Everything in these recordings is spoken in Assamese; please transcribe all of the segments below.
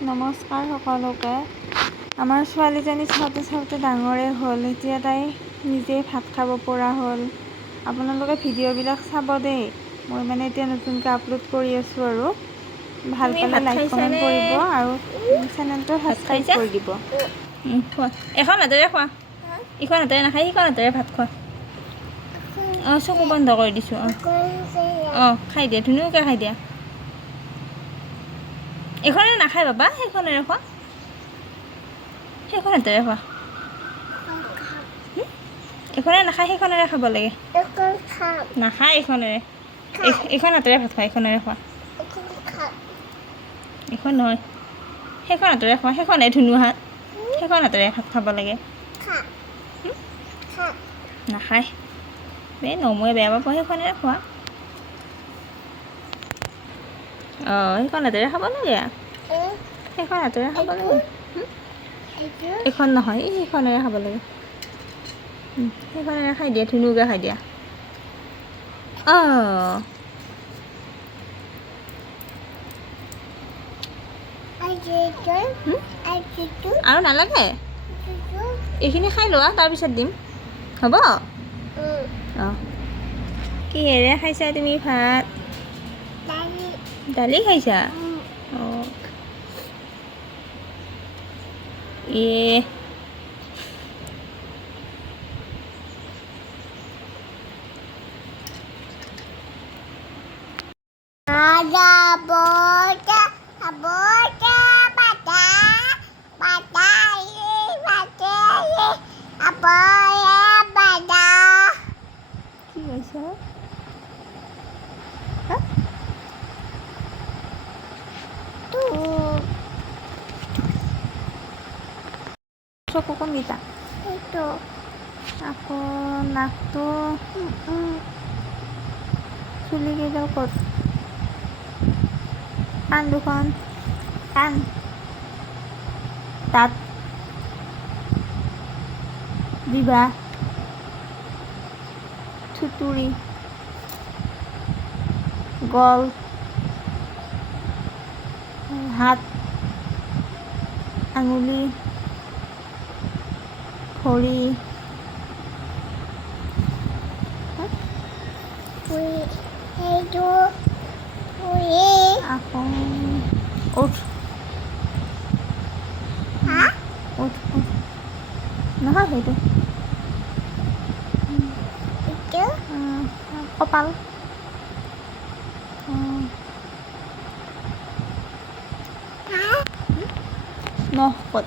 নমস্কাৰ সকলোকে। আমাৰ ছোৱালীজনী চাওঁতে চাওঁতে ডাঙৰে হ'ল, এতিয়া তাই নিজেই ভাত খাব পৰা হ'ল। আপোনালোকে ভিডিঅ'বিলাক চাব দেই, মই মানে এতিয়া নতুনকৈ আপলোড কৰি আছোঁ আৰু ভাল পালে লাইক কমেণ্ট কৰিব আৰু চেনেলটো ছাবস্ক্ৰাইব কৰি দিব। খোৱা এখন হাতেৰে খোৱা, ইখন হাতেৰে নাখায়, সিখন হাতেৰে ভাত খোৱা। অঁ চকু বন্ধ কৰি দিছোঁ। অঁ খাই দিয়া, ধুনীয়াকৈ খাই দিয়া। এইখনেৰে নাখায় বাবা, সেইখনেৰে খোৱা, সেইখন হাতেৰে খোৱা। এইখনেৰে নাখায়, সেইখনেৰে খাব লাগে। নাখায় এইখনেৰে, এইখন হাতেৰে ভাত খোৱা, এইখনেৰে খোৱা। এইখন নহয়, সেইখন হাতেৰে খোৱা, সেইখনে ধুনু হাত, সেইখন হাতেৰে ভাত খাব লাগে। নাখায়, এই নময়ে বেয়া পাব, সেইখনেৰে খোৱা। অঁ সেইখন হাতেৰে খাব লাগে, সেইখন হাতেৰে খাব লাগে। এইখন নহয়, সেইখনেৰে খাব লাগে। সেইখনেৰে খাই দিয়া, ধুনুকৈ খাই দিয়া। অঁ আৰু নালাগে, এইখিনি খাই লোৱা, তাৰপিছত দিম, হ'ব? অঁ কিহেৰে খাইছা তুমি ভাত? দালি খাইছা? অঁ কি কৈছা? চকু কোনকেইটা? আকৌ নাকটো, চুলিকেইডাল ক'ত? কাণ দুখন, কাণ, দাঁত, জিভা, থুতুৰি, গল, হাত, আঙুলি, ভৰি, আকৌ ওঠ, ওঠ, ওঠ, নহয় সেইটো, কপাল, নখ ক'ত?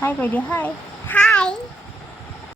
হাই কৈ দিয়া, হাই।